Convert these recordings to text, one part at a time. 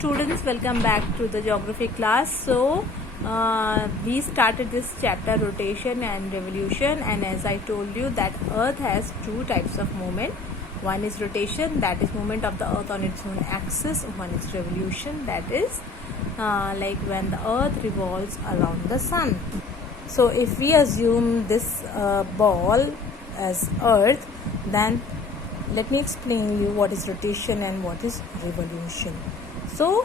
students, welcome back to the geography class. So we started this chapter, rotation and revolution, and as I told you that earth has two types of movement. One is rotation, that is movement of the earth on its own axis. One is revolution, that is like when the earth revolves around the sun. So if we assume this ball as earth, then let me explain you what is rotation and what is revolution. So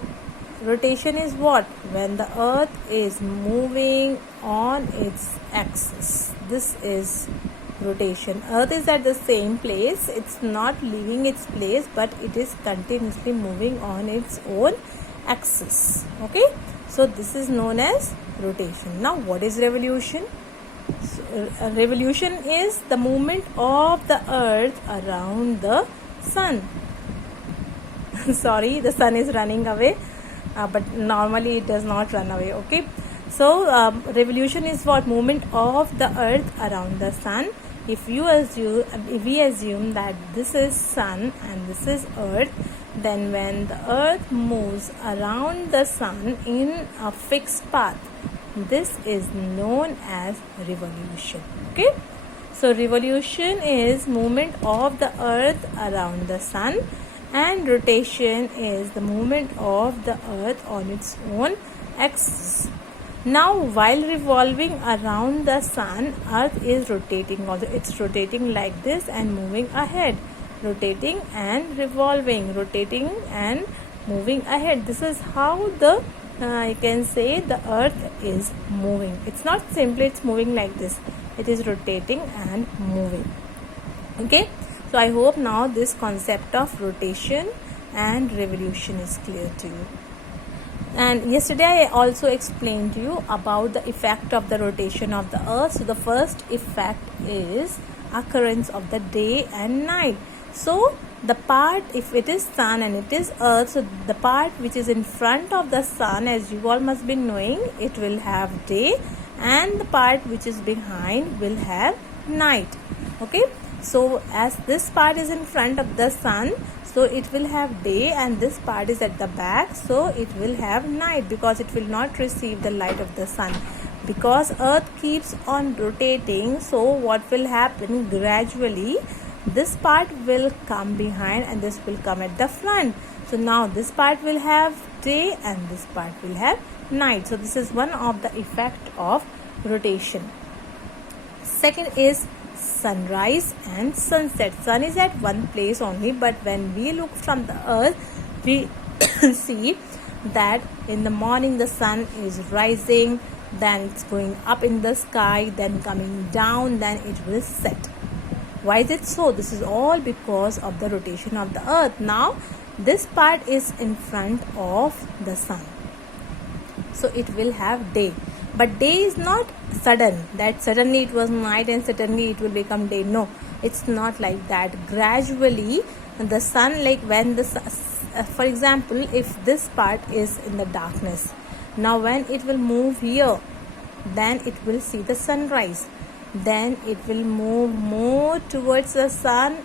rotation is what? When the earth is moving on its axis. This is rotation. Earth is at the same place. It's not leaving its place, but it is continuously moving on its own axis. Okay, so this is known as rotation. Now what is revolution? So, revolution is the movement of the earth around the sun. Sorry, the sun is running away, but normally it does not run away. Okay, so revolution is what? Movement of the earth around the sun. If we assume that this is sun and this is earth, then when the earth moves around the sun in a fixed path, this is known as revolution. Okay, so revolution is movement of the earth around the sun, and rotation is the movement of the earth on its own axis. Now while revolving around the sun, earth is rotating also. It's rotating like this and moving ahead, rotating and revolving, rotating and moving ahead. This is how the I can say the earth is moving. It's not simply it's moving like this. It is rotating and moving. Okay, so I hope now this concept of rotation and revolution is clear to you. And yesterday I also explained to you about the effect of the rotation of the earth. So the first effect is occurrence of the day and night. So the part, if it is sun and it is earth, so the part which is in front of the sun, as you all must be knowing, it will have day, and the part which is behind will have night. Okay, so as this part is in front of the sun, so it will have day, and this part is at the back, so it will have night, because it will not receive the light of the sun. Because earth keeps on rotating, so what will happen gradually, this part will come behind and this will come at the front. So now this part will have day and this part will have night. So this is one of the effect of rotation. Second is sunrise and sunset. Sun is at one place only, but when we look from the earth, we see that in the morning the sun is rising, then it's going up in the sky, then coming down, then it will set. Why is it so? This is all because of the rotation of the earth. Now this part is in front of the sun, so it will have day. But day is not sudden, that suddenly it was night and suddenly it will become day. No, it's not like that. Gradually the sun, like when the for example, if this part is in the darkness, now when it will move here, then it will see the sunrise. Then it will move more towards the sun.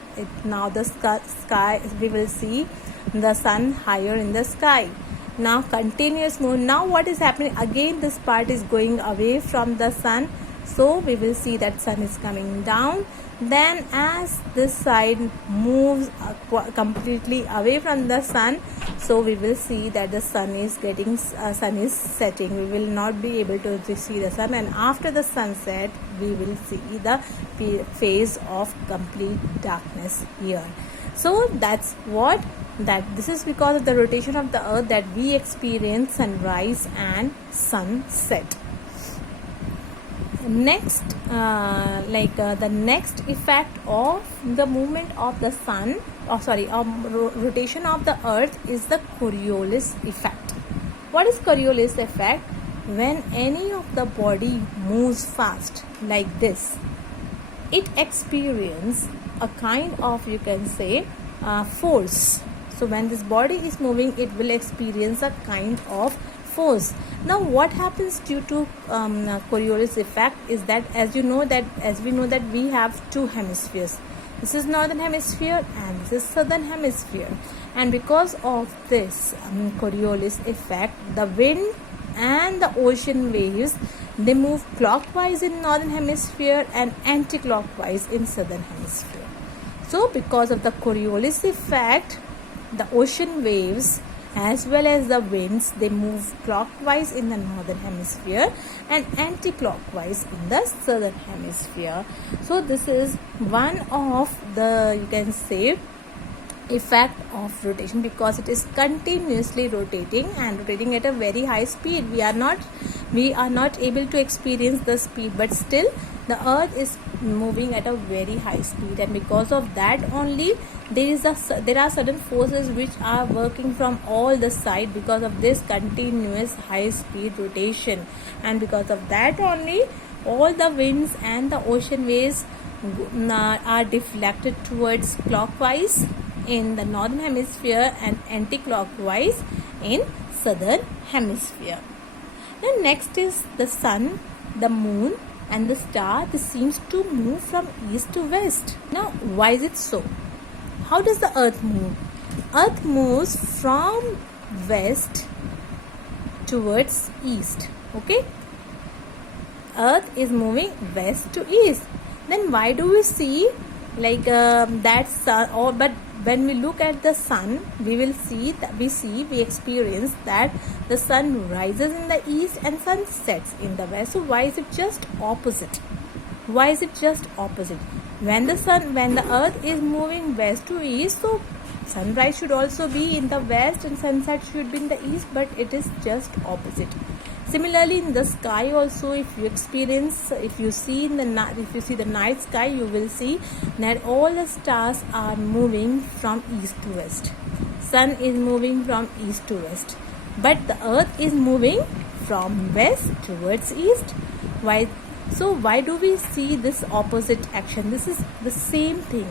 Now the sky, we will see the sun higher in the sky. Now continuous move. Now what is happening? Again this part is going away from the sun, so we will see that sun is coming down. Then as this side moves completely away from the sun, so we will see that the sun is getting sun is setting. We will not be able to see the sun, and after the sunset we will see the phase of complete darkness here. So that's what this is because of the rotation of the earth that we experience sunrise and sunset. Next, the next effect of the movement of the sun, rotation of the earth, is the Coriolis effect. What is Coriolis effect? When any of the body moves fast like this, it experiences a kind of, you can say, force. So when this body is moving, it will experience a kind of force. Now what happens due to Coriolis effect is that, as we know that we have two hemispheres. This is northern hemisphere and this is southern hemisphere. and because of this Coriolis effect, the wind and the ocean waves, they move clockwise in northern hemisphere and anti-clockwise in southern hemisphere. So because of the Coriolis effect, the ocean waves as well as the winds, they move clockwise in the northern hemisphere and anti-clockwise in the southern hemisphere. So this is one of the, you can say, effect of rotation, because it is continuously rotating and rotating at a very high speed. We are not able to experience the speed, but still the earth is moving at a very high speed, and because of that only there are certain forces which are working from all the side because of this continuous high speed rotation, and because of that only all the winds and the ocean waves are deflected towards clockwise in the northern hemisphere and anti-clockwise in southern hemisphere. Then next is the sun, the moon and the star. This seems to move from east to west. Now why is it so? How does the earth move? Earth moves from west towards east. Okay, earth is moving west to east. Then why do we see like that sun? Or but when we look at the sun, we will see that we experience that the sun rises in the east and sun sets in the west. So why is it just opposite? Why is it just opposite? When the earth is moving west to east, so sunrise should also be in the west and sunset should be in the east, but it is just opposite. Similarly, in the sky also, if you see the night sky, you will see that all the stars are moving from east to west. Sun is moving from east to west, but the earth is moving from west towards east. Why? So why do we see this opposite action? This is the same thing.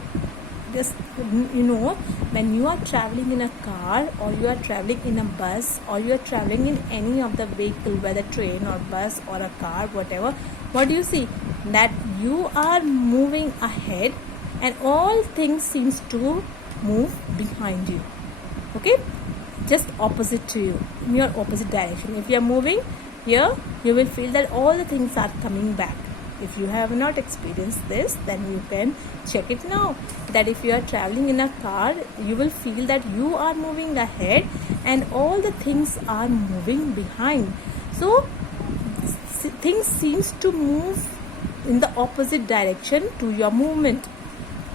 Just, when you are traveling in a car, or you are traveling in a bus, or you are traveling in any of the vehicle, whether train or bus or a car, whatever, what do you see? That you are moving ahead and all things seems to move behind you. Okay, just opposite to you, in your opposite direction. If you are moving here, you will feel that all the things are coming back. If you have not experienced this, then you can check it now, that if you are traveling in a car, you will feel that you are moving ahead and all the things are moving behind. So things seems to move in the opposite direction to your movement,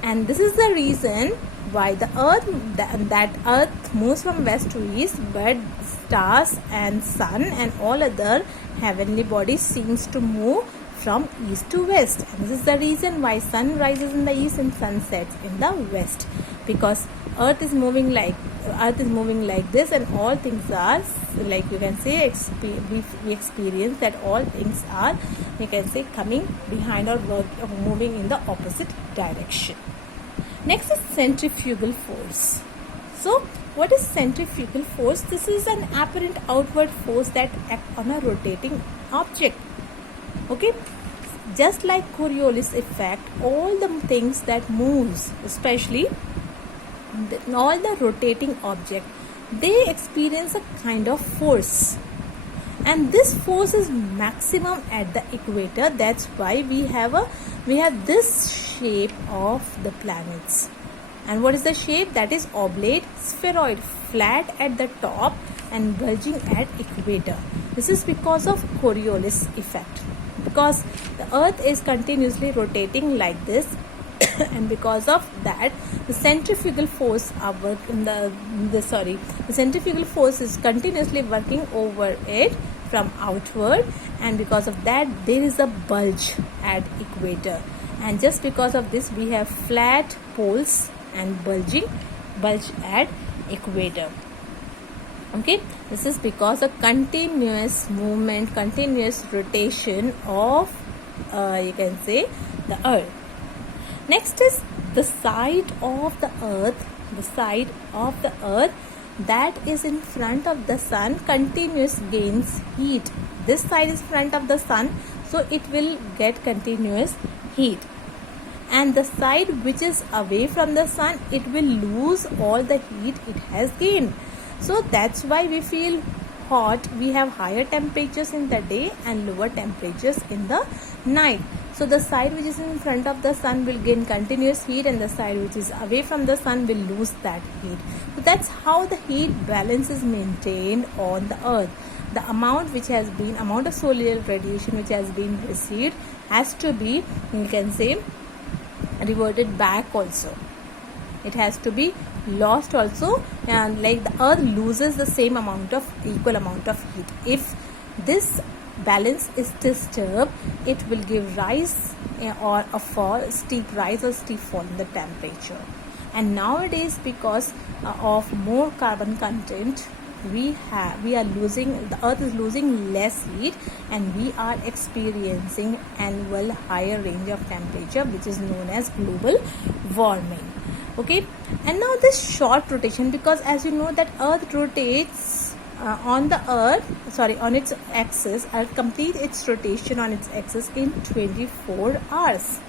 and this is the reason why the earth moves from west to east, but stars and sun and all other heavenly bodies seems to move from east to west. And this is the reason why sun rises in the east and sun sets in the west, because earth is moving like this, and all things are, like you can say, we experience that all things are, you can say, coming behind or moving in the opposite direction. Next is centrifugal force. So what is centrifugal force? This is an apparent outward force that acts on a rotating object. Okay, just like Coriolis effect, all the things that moves, especially all the rotating object, they experience a kind of force, and this force is maximum at the equator. That's why we have this shape of the planets. And what is the shape? That is oblate spheroid, flat at the top and bulging at equator. This is because of Coriolis effect, because the earth is continuously rotating like this and because of that the centrifugal force the centrifugal force is continuously working over it from outward, and because of that there is a bulge at equator, and just because of this we have flat poles and bulge at equator. Okay, this is because of continuous movement, continuous rotation of you can say the earth. Next is the side of the earth. The side of the earth that is in front of the sun continuous gains heat. This side is front of the sun, so it will get continuous heat. and the side which is away from the sun, it will lose all the heat it has gained. So that's why we feel hot. We have higher temperatures in the day and lower temperatures in the night. So the side which is in front of the sun will gain continuous heat, and the side which is away from the sun will lose that heat. So that's how the heat balance is maintained on the earth. The amount of solar radiation which has been received has to be, you can say, reverted back also. It has to be lost also, and like the earth loses the equal amount of heat. If this balance is disturbed, it will give rise or a fall, steep rise or steep fall in the temperature. And nowadays, because of more carbon content, the earth is losing less heat, and we are experiencing annual higher range of temperature, which is known as global warming. Okay, and now this short rotation, because as you know that earth rotates on its axis, complete its rotation on its axis in 24 hours.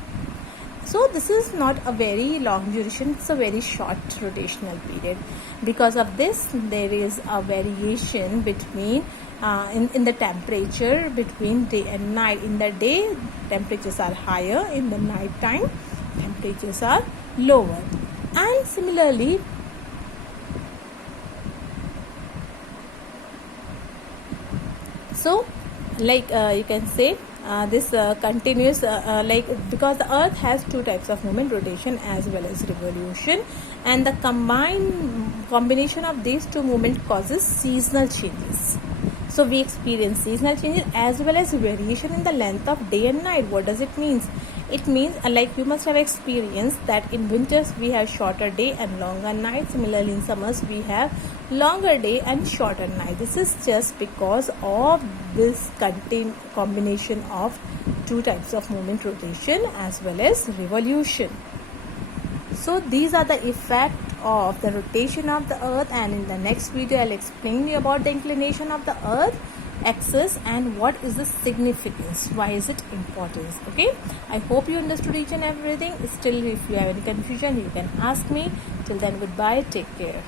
So this is not a very long duration, it's a very short rotational period. Because of this, there is a variation between in the temperature between day and night. In the day, temperatures are higher. In the night time, temperatures are lower. And similarly, so like you can say this continuous because the earth has two types of movement, rotation as well as revolution, and the combination of these two movements causes seasonal changes. So we experience seasonal changes as well as variation in the length of day and night. What does it mean? It means, like you must have experienced that in winters we have shorter day and longer night. Similarly, in summers we have longer day and shorter night. This is just because of this combination of two types of movement, rotation as well as revolution. So these are the effect of the rotation of the earth, and in the next video I'll explain you about the inclination of the earth axis and what is the significance, why is it important. Okay, I hope you understood each and everything. Still, if you have any confusion, you can ask me. Till then, goodbye, take care.